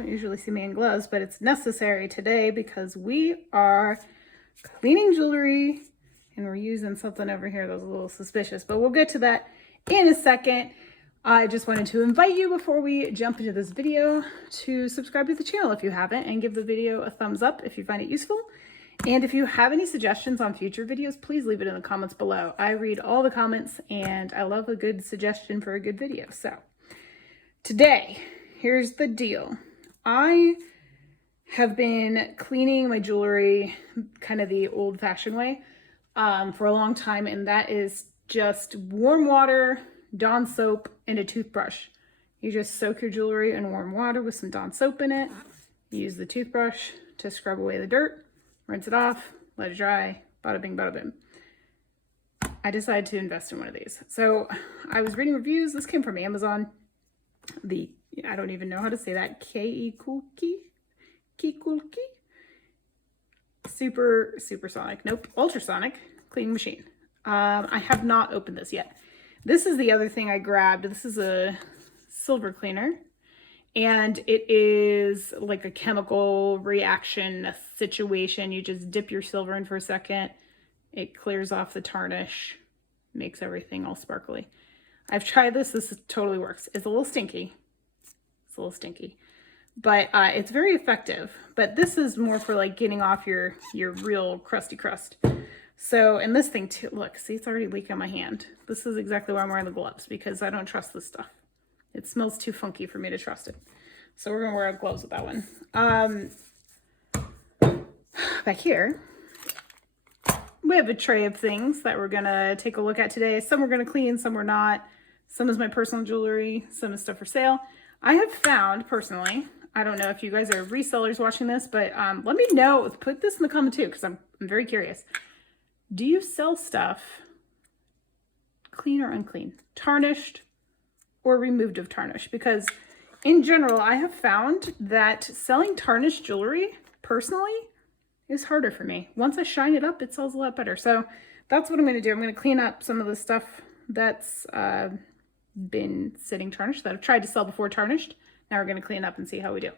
don't usually see me in gloves, but it's necessary today because we are cleaning jewelry and we're using something over here that was a little suspicious, but we'll get to that in a second. I just wanted to invite you before we jump into this video to subscribe to the channel if you haven't, and give the video a thumbs up if you find it useful. And if you have any suggestions on future videos, please leave it in the comments below. I read all the comments and I love a good suggestion for a good video. So today, here's the deal. I have been cleaning my jewelry kind of the old-fashioned way for a long time, and that is just warm water, Dawn soap, and a toothbrush. You just soak your jewelry in warm water with some Dawn soap in it. Use the toothbrush to scrub away the dirt, rinse it off, let it dry, bada bing, bada bing. I decided to invest in one of these. So I was reading reviews. This came from Amazon. I don't even know how to say that. Kikulki? Supersonic. Nope. Ultrasonic cleaning machine. I have not opened this yet. This is the other thing I grabbed. This is a silver cleaner, and it is like a chemical reaction situation. You just dip your silver in for a second. It clears off the tarnish, makes everything all sparkly. I've tried this. This totally works. It's a little stinky. But it's very effective. But this is more for like getting off your real crusty crust. So, and this thing too, look, see, it's already leaking on my hand. This is exactly why I'm wearing the gloves, because I don't trust this stuff. It smells too funky for me to trust it. So we're gonna wear gloves with that one. Back here, we have a tray of things that we're gonna take a look at today. Some we're gonna clean, some we're not. Some is my personal jewelry, some is stuff for sale. I have found, personally, I don't know if you guys are resellers watching this, but let me know, put this in the comment too, because I'm very curious. Do you sell stuff clean or unclean, tarnished or removed of tarnish? Because in general, I have found that selling tarnished jewelry, personally, is harder for me. Once I shine it up, it sells a lot better. So that's what I'm going to do. I'm going to clean up some of the stuff that's been sitting tarnished, that I've tried to sell before tarnished. Now we're going to clean up and see how we do.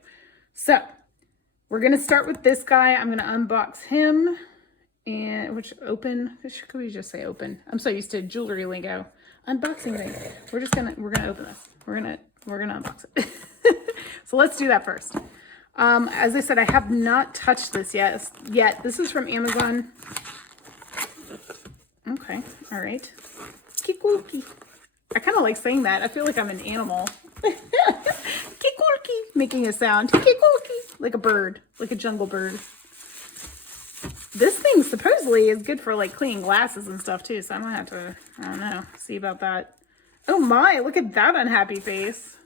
So we're going to start with this guy. I'm going to unbox him. And open, could we just say open? I'm so used to jewelry lingo. Unboxing thing. We're gonna open this. We're gonna unbox it. So let's do that first. As I said, I have not touched this yet. This is from Amazon. Okay, all right. Kikulki. I kind of like saying that. I feel like I'm an animal. Kikulki, making a sound. Kikulki, like a bird, like a jungle bird. This thing supposedly is good for like cleaning glasses and stuff too, so I'm gonna have to, I don't know, see about that. Oh my, look at that unhappy face.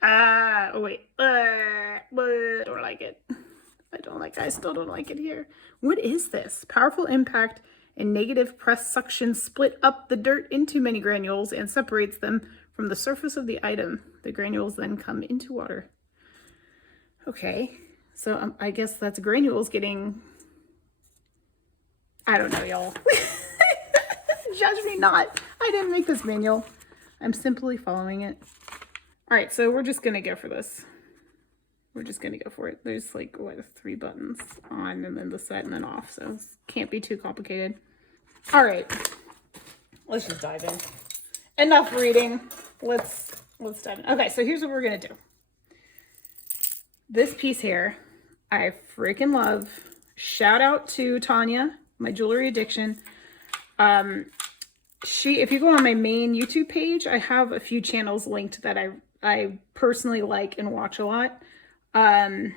Oh wait, I don't like it. I still don't like it here. What is this? Powerful impact and negative press suction split up the dirt into many granules and separates them from the surface of the item. The granules then come into water. Okay. So I guess that's granules getting, I don't know, y'all. Judge me not. I didn't make this manual. I'm simply following it. All right, so we're just gonna go for this. We're just gonna go for it. There's like, what, 3 buttons on and then the set and then off. So it can't be too complicated. All right, let's just dive in. Enough reading. Let's dive in. Okay, so here's what we're gonna do. This piece here, I freaking love. Shout out to Tanya, my jewelry addiction. If you go on my main YouTube page, I have a few channels linked that I personally like and watch a lot. I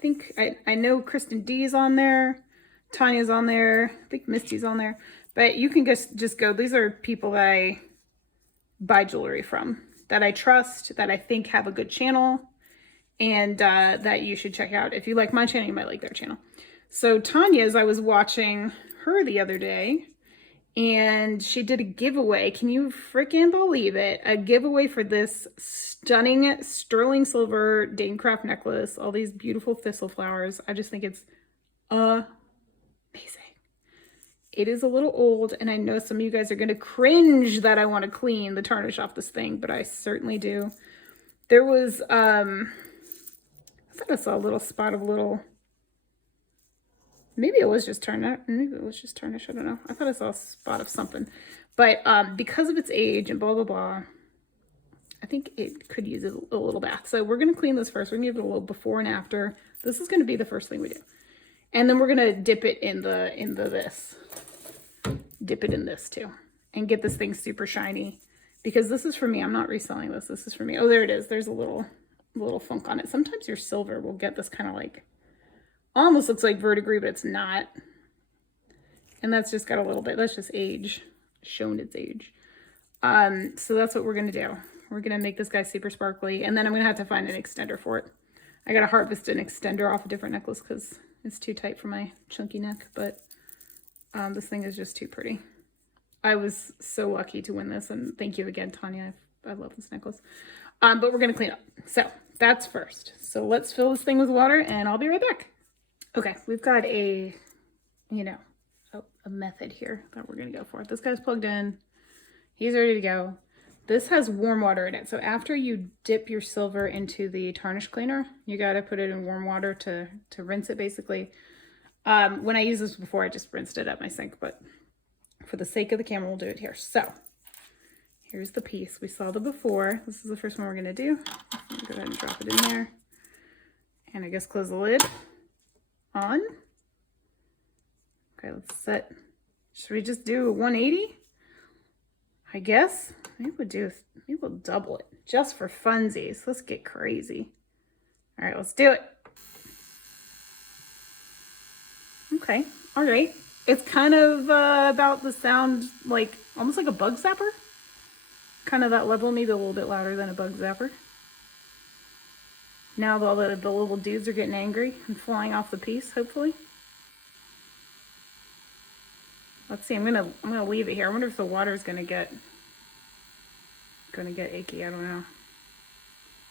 think I know Kristen D's on there, Tanya's on there, I think Misty's on there, but you can just go. These are people that I buy jewelry from, that I trust, that I think have a good channel, and that you should check out. If you like my channel, you might like their channel. So Tanya's, I was watching her the other day, and she did a giveaway. Can you freaking believe it? A giveaway for this stunning sterling silver Danecraft necklace. All these beautiful thistle flowers. I just think it's amazing. It is a little old, and I know some of you guys are going to cringe that I want to clean the tarnish off this thing, but I certainly do. There was, I thought I saw a little spot of maybe it was just tarnish. Maybe it was just tarnish. I don't know. I thought I saw a spot of something. But because of its age and blah, blah, blah, I think it could use a little bath. So we're going to clean this first. We're going to give it a little before and after. This is going to be the first thing we do. And then we're going to dip it in this. Dip it in this too. And get this thing super shiny. Because this is for me. I'm not reselling this. This is for me. Oh, there it is. There's a little funk on it. Sometimes your silver will get this kind of like, almost looks like verdigris, but it's not. And that's just got a little bit, that's just age, shown its age. So that's what we're going to do. We're going to make this guy super sparkly, and then I'm going to have to find an extender for it. I got to harvest an extender off a different necklace because it's too tight for my chunky neck, but this thing is just too pretty. I was so lucky to win this, and thank you again, Tanya. I love this necklace. But we're going to clean up. So that's first. So let's fill this thing with water, and I'll be right back. Okay, we've got a method here that we're going to go for. This guy's plugged in. He's ready to go. This has warm water in it. So after you dip your silver into the tarnish cleaner, you got to put it in warm water to rinse it basically. When I used this before, I just rinsed it at my sink, but for the sake of the camera, we'll do it here. So here's the piece. We saw the before. This is the first one we're going to do. Go ahead and drop it in there. And I guess close the lid. On. Okay, let's set. Should we just do 180? I guess. Maybe we'll double it just for funsies. Let's get crazy. All right, let's do it. Okay, all right. It's kind of about the sound, like almost like a bug zapper. Kind of that level, maybe a little bit louder than a bug zapper. Now all the little dudes are getting angry and flying off the piece, hopefully. Let's see, I'm gonna leave it here. I wonder if the water is gonna get icky. I don't know.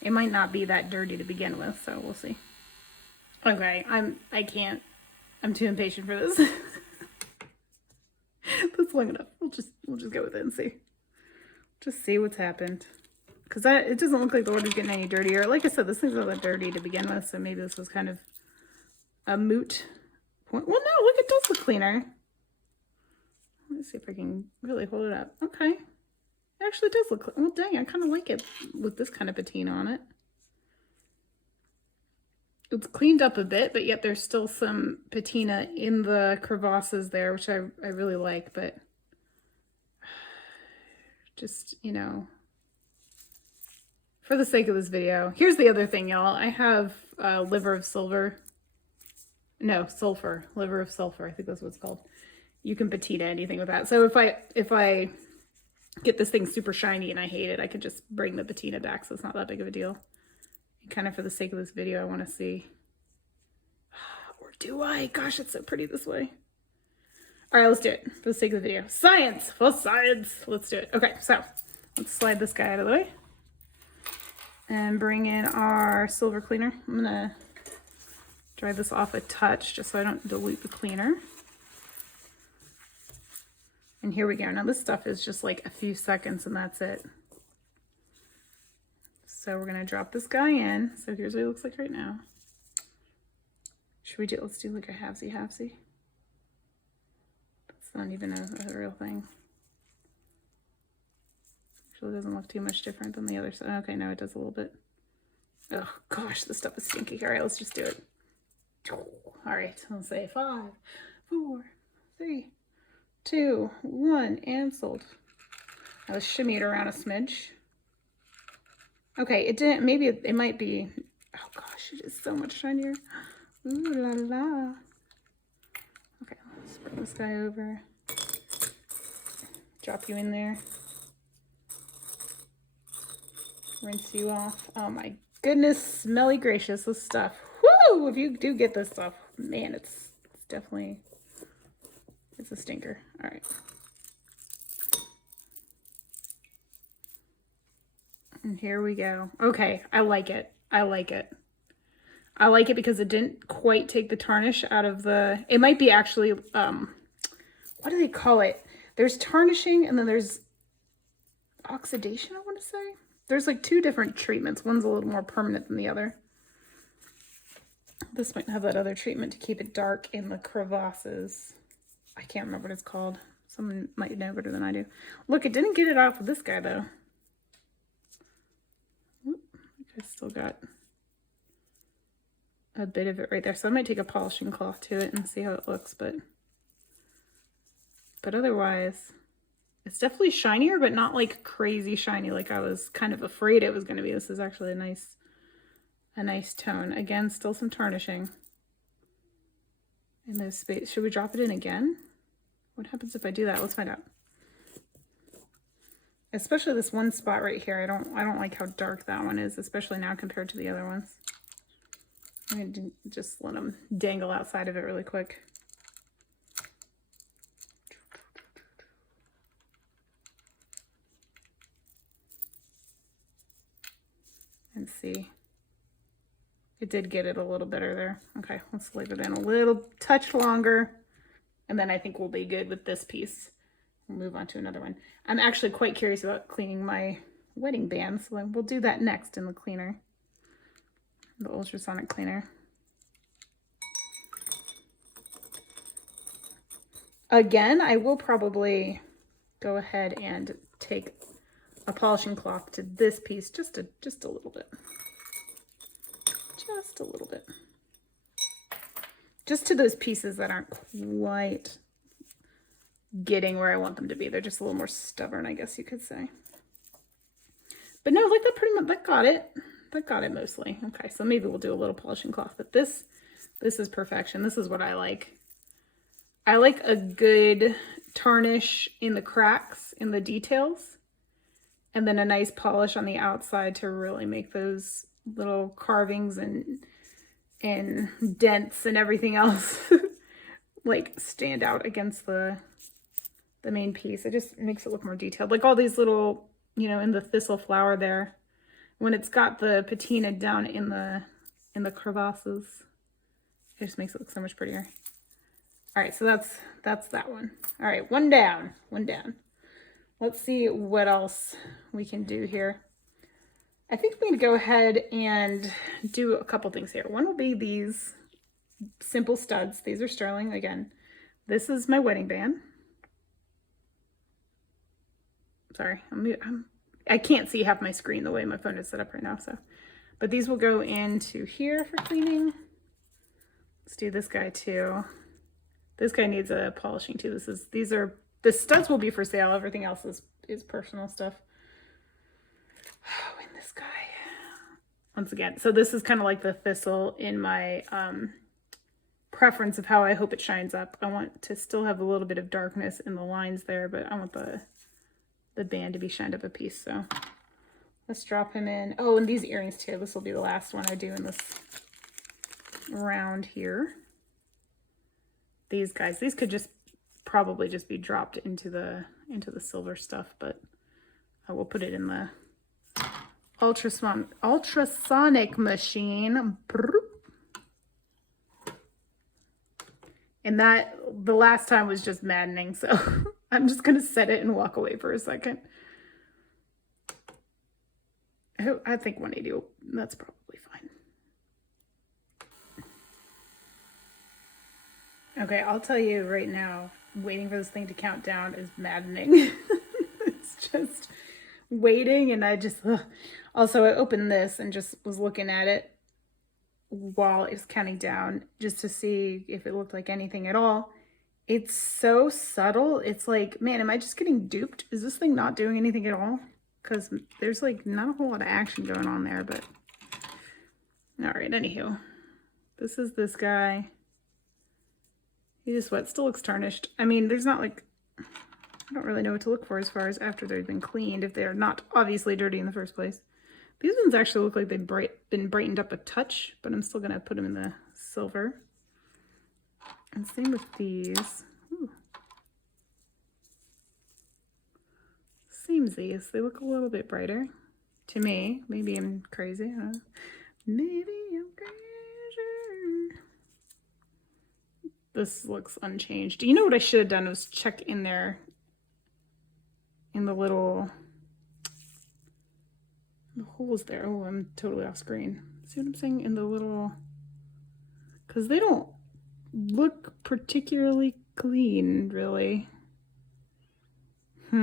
It might not be that dirty to begin with, so we'll see. Okay, I'm too impatient for this. That's long enough. We'll just go with it and see. Just see what's happened. Because it doesn't look like the water's getting any dirtier. Like I said, this thing's not that dirty to begin with, so maybe this was kind of a moot point. Well, no, look, it does look cleaner. Let's see if I can really hold it up. Okay. It actually does look, well, dang, I kind of like it with this kind of patina on it. It's cleaned up a bit, but yet there's still some patina in the crevasses there, which I really like, but just, for the sake of this video. Here's the other thing, y'all. I have liver of silver. No, sulfur. Liver of sulfur. I think that's what it's called. You can patina anything with that. So if I get this thing super shiny and I hate it, I could just bring the patina back, so it's not that big of a deal. And kind of for the sake of this video, I want to see. Or do I? Gosh, it's so pretty this way. All right, let's do it for the sake of the video. Science for science. Let's do it. Okay, so let's slide this guy out of the way. And bring in our silver cleaner. I'm gonna dry this off a touch just so I don't dilute the cleaner. And here we go. Now this stuff is just like a few seconds and that's it. So we're gonna drop this guy in. So here's what he looks like right now. Let's do like a halvesy. That's not even a real thing. Actually doesn't look too much different than the other side. Okay, no, it does a little bit. Oh gosh, this stuff is stinky. All right, let's just do it. All right, let's say 5, 4, 3, 2, 1, and sold. Now let's shimmy it around a smidge. Okay, it didn't, maybe it might be, oh gosh, it is so much shinier. Ooh la la. Okay, let's bring this guy over. Drop you in there. Rinse you off. Oh my goodness, smelly gracious, this stuff. Woo! If you do get this stuff, man, it's definitely, it's a stinker. All right. And here we go. Okay, I like it. I like it. I like it because it didn't quite take the tarnish out of the, it might be actually, what do they call it? There's tarnishing and then there's oxidation, I want to say. There's like two different treatments. One's a little more permanent than the other. This might have that other treatment to keep it dark in the crevasses. I can't remember what it's called. Someone might know better than I do. Look, it didn't get it off with this guy though. I still got a bit of it right there. So I might take a polishing cloth to it and see how it looks, but otherwise it's definitely shinier, but not like crazy shiny like I was kind of afraid it was going to be. This is actually a nice tone. Again, still some tarnishing in those spaces. Should we drop it in again? What happens if I do that? Let's find out. Especially this one spot right here. I don't like how dark that one is, especially now compared to the other ones. I'm going to just let them dangle outside of it really quick. And see. It did get it a little better there. Okay, let's leave it in a little touch longer. And then I think we'll be good with this piece. We'll move on to another one. I'm actually quite curious about cleaning my wedding band, so we'll do that next in the cleaner. The ultrasonic cleaner. Again, I will probably go ahead and take a polishing cloth to this piece just a little bit. Just a little bit. Just to those pieces that aren't quite getting where I want them to be. They're just a little more stubborn, I guess you could say. But no, like that pretty much, that got it. That got it mostly. Okay, so maybe we'll do a little polishing cloth, but this is perfection. This is what I like. I like a good tarnish in the cracks, in the details, and then a nice polish on the outside to really make those little carvings and dents and everything else like stand out against the main piece. It just makes it look more detailed. Like all these little, you know, in the thistle flower there, when it's got the patina down in the crevasses, it just makes it look so much prettier. All right, so that's that one. All right, one down. Let's see what else we can do here. I think I'm going to go ahead and do a couple things here. One will be these simple studs. These are sterling. Again, this is my wedding band. Sorry, I can't see half my screen the way my phone is set up right now. So, but these will go into here for cleaning. Let's do this guy too. This guy needs a polishing too. The studs will be for sale. Everything else is personal stuff. Oh, and this guy. Once again, so this is kind of like the thistle in my preference of how I hope it shines up. I want to still have a little bit of darkness in the lines there, but I want the band to be shined up a piece. So let's drop him in. Oh, and these earrings too. This will be the last one I do in this round here. These guys, these could probably just be dropped into the silver stuff, but I will put it in the ultrasonic machine. And that, the last time was just maddening, so I'm just gonna set it and walk away for a second. I think 180, that's probably fine. Okay, I'll tell you right now, waiting for this thing to count down is maddening. It's just waiting, and I just, ugh. Also, I opened this and just was looking at it while it was counting down just to see if it looked like anything at all. It's so subtle. It's like, man, am I just getting duped? Is this thing not doing anything at all? Because there's like not a whole lot of action going on there, but all right, anywho, this is this guy. He just still looks tarnished. I mean, there's not like, I don't really know what to look for as far as after they've been cleaned, if they're not obviously dirty in the first place. These ones actually look like they've been brightened up a touch, but I'm still gonna put them in the silver. And same with these. Ooh. Samesies, they look a little bit brighter to me. Maybe I'm crazy, huh? Maybe I'm crazy. This looks unchanged. You know what I should have done was check in there in the little The holes there. Oh, I'm totally off screen. See what I'm saying? In the little, because they don't look particularly clean, really. They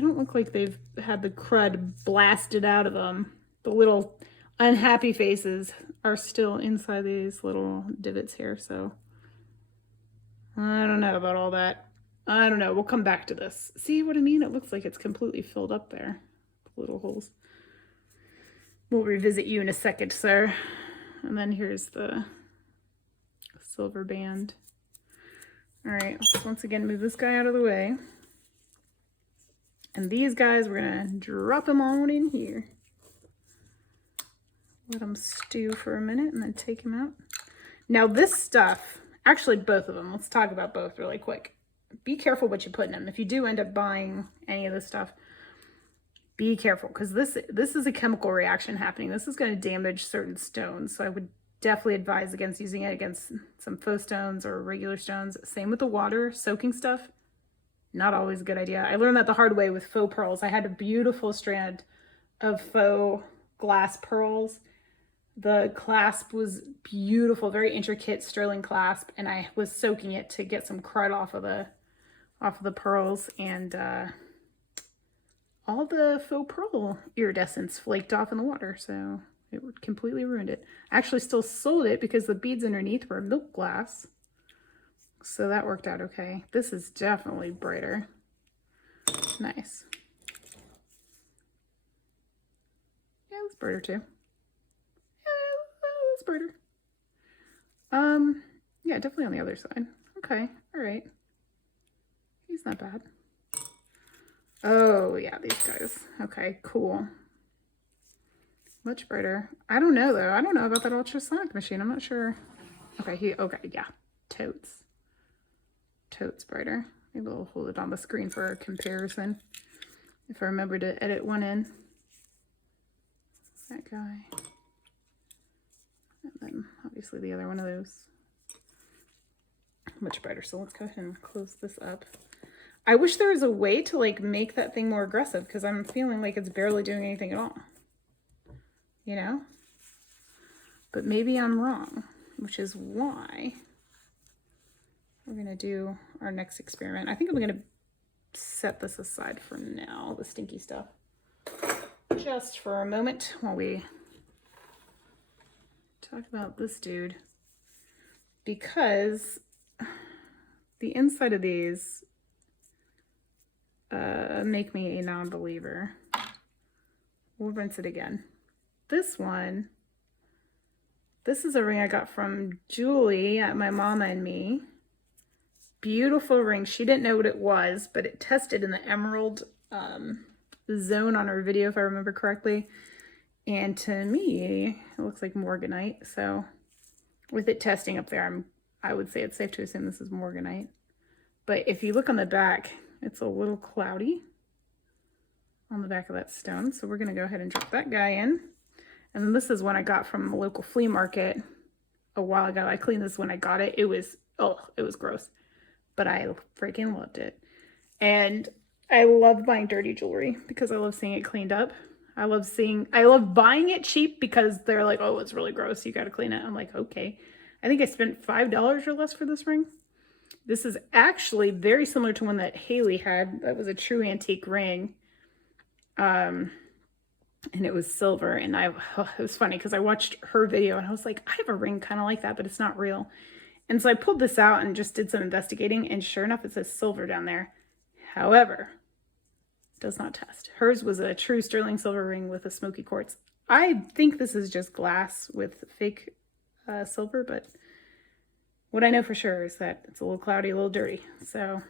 don't look like they've had the crud blasted out of them. The little unhappy faces are still inside these little divots here, so I don't know about all that. I don't know. We'll come back to this. See what I mean? It looks like it's completely filled up there. The little holes. We'll revisit you in a second, sir. And then here's the silver band. All right, let's once again move this guy out of the way. And these guys, we're gonna drop them on in here. Let them stew for a minute and then take them out. Now this stuff, actually both of them, let's talk about both really quick. Be careful what you put in them. If you do end up buying any of this stuff, be careful, because this is a chemical reaction happening. This is going to damage certain stones. So I would definitely advise against using it against some faux stones or regular stones. Same with the water, soaking stuff. Not always a good idea. I learned that the hard way with faux pearls. I had a beautiful strand of faux glass pearls. The clasp was beautiful, very intricate sterling clasp, and I was soaking it to get some crud off of the pearls, and all the faux pearl iridescence flaked off in the water, so it completely ruined it. I actually still sold it because the beads underneath were milk glass, so that worked out okay. This is definitely brighter. Nice. Yeah, it's brighter too. Yeah, it's brighter. Yeah, definitely on the other side. Okay, all right. He's not bad. Oh, yeah, these guys. Okay, cool. Much brighter. I don't know, though. I don't know about that ultrasonic machine. I'm not sure. Okay, okay, yeah. Totes. Totes brighter. Maybe we'll hold it on the screen for a comparison. If I remember to edit one in. That guy. And then, obviously, the other one of those. Much brighter. So let's go ahead and close this up. I wish there was a way to like make that thing more aggressive, because I'm feeling like it's barely doing anything at all. You know? But maybe I'm wrong, which is why we're going to do our next experiment. I think I'm going to set this aside for now, the stinky stuff, just for a moment while we talk about this dude, because the inside of these make me a non-believer. We'll rinse it again. This one, this is a ring I got from Julie at My Mama and Me. Beautiful ring. She didn't know what it was, but it tested in the emerald zone on her video, if I remember correctly. And to me, it looks like morganite. So with it testing up there, I would say it's safe to assume this is morganite. But if you look on the back, it's a little cloudy on the back of that stone. So we're going to go ahead and drop that guy in. And then this is one I got from a local flea market a while ago. I cleaned this when I got it. It was gross, but I freaking loved it. And I love buying dirty jewelry because I love seeing it cleaned up. I love buying it cheap because they're like, oh, it's really gross, you got to clean it. I'm like, okay. I think I spent $5 or less for this ring. This is actually very similar to one that Haley had. That was a true antique ring. And it was silver. And it was funny because I watched her video and I was like, I have a ring kind of like that, but it's not real. And so I pulled this out and just did some investigating, and sure enough, it says silver down there. However, it does not test. Hers was a true sterling silver ring with a smoky quartz. I think this is just glass with fake silver, but what I know for sure is that it's a little cloudy, a little dirty. So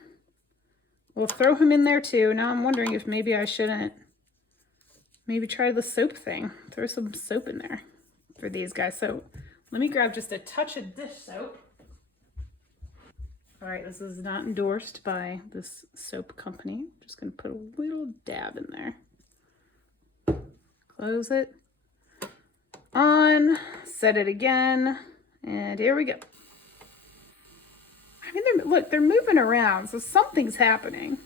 we'll throw him in there too. Now I'm wondering if maybe I shouldn't maybe try the soap thing. Throw some soap in there for these guys. So let me grab just a touch of dish soap. All right, this is not endorsed by this soap company. I'm just gonna put a little dab in there. Close it. On, set it again, and here we go. I mean, look, they're moving around, so something's happening.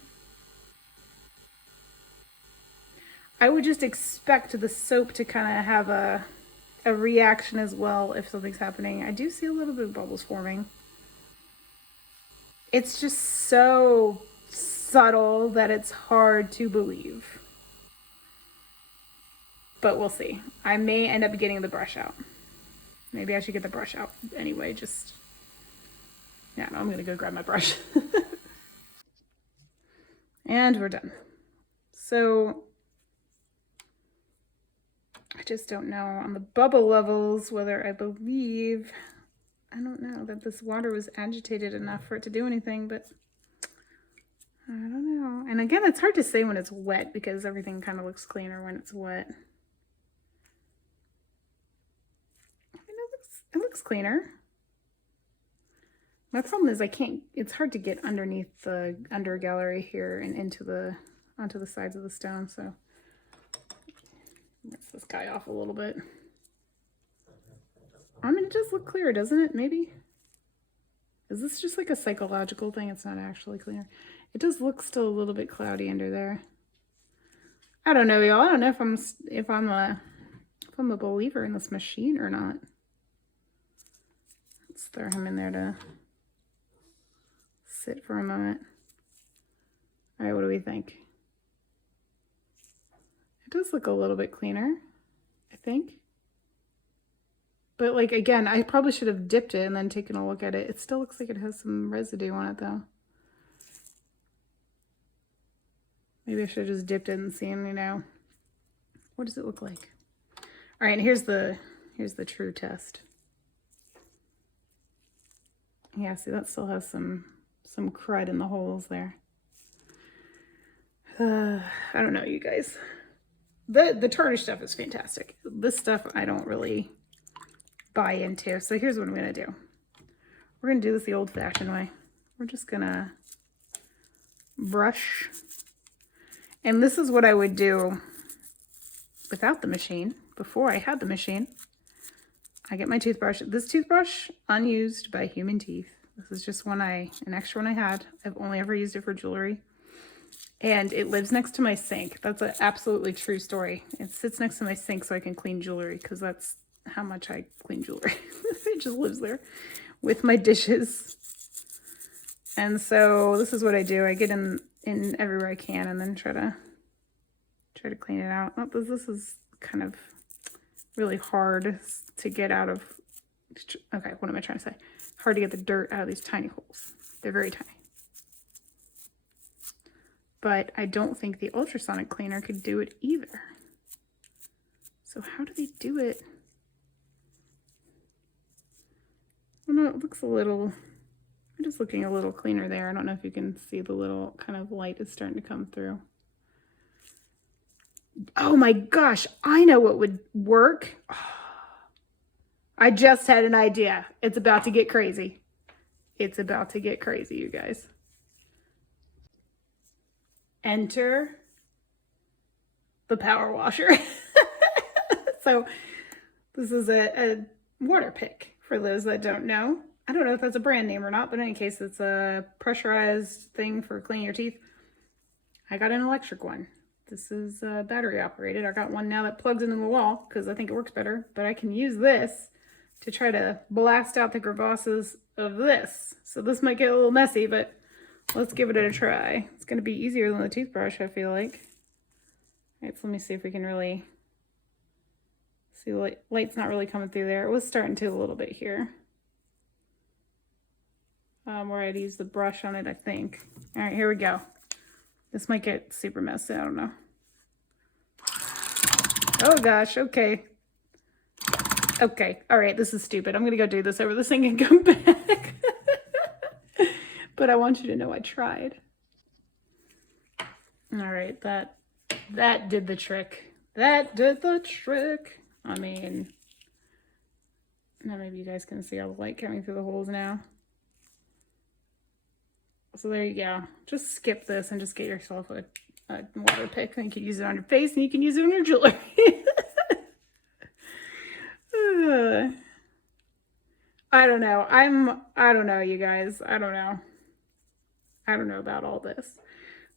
I would just expect the soap to kind of have a reaction as well if something's happening. I do see a little bit of bubbles forming. It's just so subtle that it's hard to believe. But we'll see. I may end up getting the brush out. Maybe I should get the brush out anyway. Just, yeah, no, I'm going to go grab my brush. And we're done. So I just don't know on the bubble levels whether I believe, I don't know, that this water was agitated enough for it to do anything, but I don't know. And again, it's hard to say when it's wet because everything kind of looks cleaner when it's wet. It looks cleaner. My problem is it's hard to get underneath the under gallery here and onto the sides of the stone, so let's this guy off a little bit. I mean, it does look clear, doesn't it? Maybe. Is this just like a psychological thing? It's not actually clear. It does look still a little bit cloudy under there. I don't know, y'all. I don't know if I'm a believer in this machine or not. Let's throw him in there to sit for a moment. All right, what do we think? It does look a little bit cleaner, I think. But like, again, I probably should have dipped it and then taken a look at it. It still looks like it has some residue on it though. Maybe I should have just dipped it and seen, you know, what does it look like? All right, here's the true test. Yeah, see, that still has some crud in the holes there. I don't know, you guys. The tarnish stuff is fantastic. This stuff I don't really buy into. So here's what I'm gonna do. We're gonna do this the old-fashioned way. We're just gonna brush. And this is what I would do without the machine. Before I had the machine, I get my toothbrush. This toothbrush, unused by human teeth. This is just an extra one I had. I've only ever used it for jewelry. And it lives next to my sink. That's an absolutely true story. It sits next to my sink so I can clean jewelry because that's how much I clean jewelry. It just lives there with my dishes. And so this is what I do. I get in everywhere I can and then try to clean it out. Oh, this is kind of really hard to get out of. Okay, what am I trying to say? Hard to get the dirt out of these tiny holes. They're very tiny. But I don't think the ultrasonic cleaner could do it either. So how do they do it? Well, no, it looks a little, I'm just looking a little cleaner there. I don't know if you can see the little kind of light is starting to come through. Oh my gosh, I know what would work. I just had an idea. It's about to get crazy. It's about to get crazy, you guys. Enter the power washer. So this is a water pick for those that don't know. I don't know if that's a brand name or not, but in any case, it's a pressurized thing for cleaning your teeth. I got an electric one. This is battery operated. I got one now that plugs into the wall because I think it works better, but I can use this to try to blast out the crevasses of this. So this might get a little messy, but let's give it a try. It's going to be easier than the toothbrush, I feel like. All right, so let me see if we can really see the light's not really coming through there. It was starting to a little bit here. Where I'd use the brush on it, I think. All right, here we go. This might get super messy, I don't know. Oh gosh, okay. Okay, all right, this is stupid. I'm gonna go do this over the sink and come back. But I want you to know I tried. All right, that did the trick. That did the trick. I mean, now maybe you guys can see all the light coming through the holes now. So there you go. Just skip this and just get yourself a water pick. And you can use it on your face and you can use it on your jewelry. I don't know. I don't know, you guys. I don't know. I don't know about all this.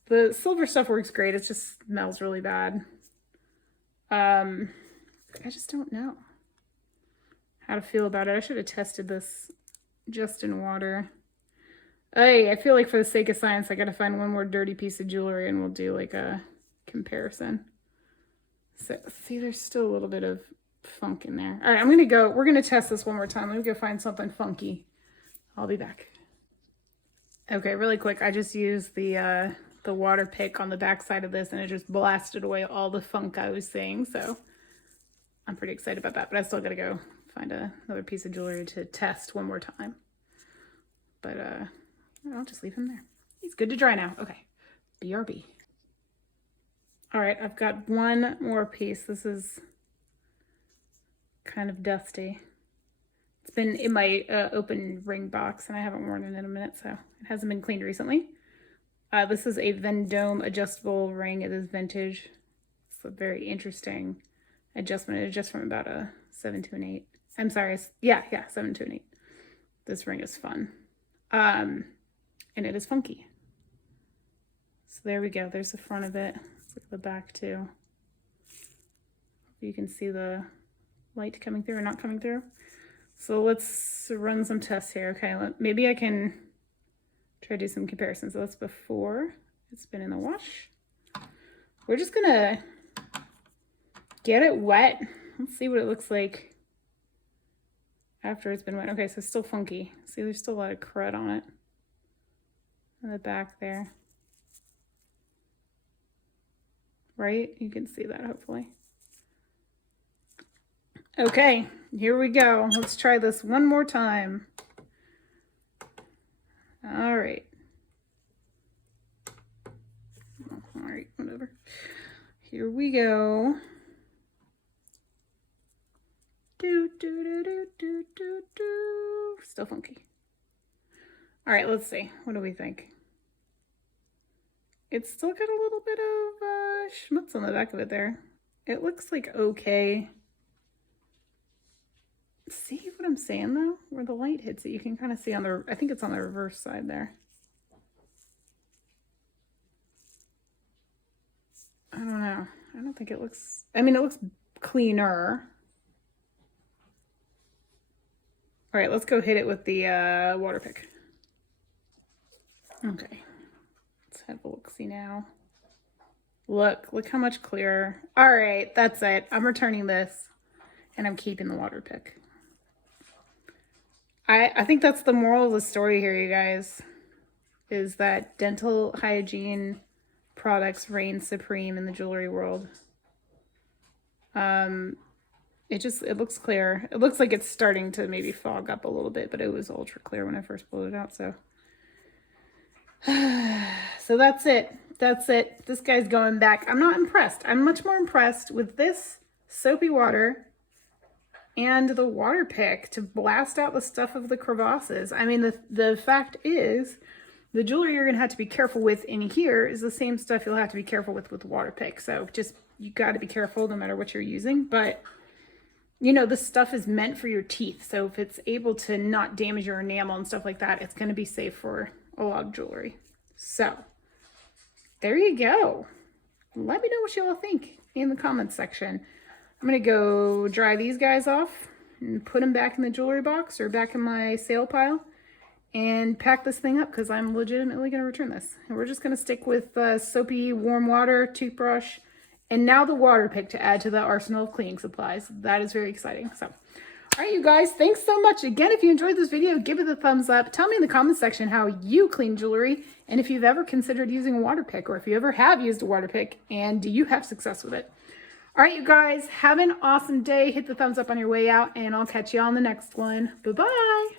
The silver stuff works great. It just smells really bad. I just don't know how to feel about it. I should have tested this just in water. I feel like for the sake of science, I gotta find one more dirty piece of jewelry and we'll do like a comparison. So see, there's still a little bit of funk in there. All right, we're gonna test this one more time. Let me go find something funky. I'll be back. Okay, really quick, I just used the water pick on the back side of this and it just blasted away all the funk I was seeing. So I'm pretty excited about that, but I still gotta go find another piece of jewelry to test one more time. But I'll just leave him there. He's good to dry now. Okay, BRB. All right, I've got one more piece. This is kind of dusty. It's been in my open ring box and I haven't worn it in a minute, so it hasn't been cleaned recently. This is a Vendome adjustable ring. It is vintage. It's a very interesting adjustment. It adjusts from about a 7 to an 8. I'm sorry. Yeah, 7 to an 8. This ring is fun. And it is funky. So there we go. There's the front of it. Let's look at the back too. You can see the light coming through or not coming through. So let's run some tests here. Okay, maybe I can try to do some comparisons. So that's before it's been in the wash. We're just gonna get it wet. Let's see what it looks like after it's been wet. Okay, so it's still funky. See, there's still a lot of crud on it. On the back there. Right? You can see that hopefully. Okay, here we go. Let's try this one more time. All right. All right, whatever. Here we go. Still funky. All right, let's see. What do we think? It's still got a little bit of schmutz on the back of it there. It looks like okay. See what I'm saying though? Where the light hits it, you can kind of see on the, I think it's on the reverse side there. I don't know. I don't think it looks, I mean, it looks cleaner. All right, let's go hit it with the water pick. Okay, let's have a look-see now. Look how much clearer. All right, that's it. I'm returning this and I'm keeping the water pick. I think that's the moral of the story here, you guys, is that dental hygiene products reign supreme in the jewelry world. It looks clear. It looks like it's starting to maybe fog up a little bit, but it was ultra clear when I first pulled it out, so. So that's it. That's it. This guy's going back. I'm not impressed. I'm much more impressed with this soapy water and the water pick to blast out the stuff of the crevasses. I mean, the fact is, the jewelry you're gonna have to be careful with in here is the same stuff you'll have to be careful with the water pick. So just, you gotta be careful no matter what you're using. But, you know, this stuff is meant for your teeth. So if it's able to not damage your enamel and stuff like that, it's gonna be safe for a lot of jewelry. So, there you go. Let me know what you all think in the comments section. I'm gonna go dry these guys off and put them back in the jewelry box or back in my sale pile and pack this thing up because I'm legitimately gonna return this. And we're just gonna stick with soapy warm water, toothbrush, and now the water pick to add to the arsenal of cleaning supplies. That is very exciting. So, all right, you guys, thanks so much. Again, if you enjoyed this video, give it a thumbs up. Tell me in the comments section how you clean jewelry and if you've ever considered using a water pick or if you ever have used a water pick and do you have success with it. All right, you guys, have an awesome day. Hit the thumbs up on your way out and I'll catch you on the next one. Bye-bye.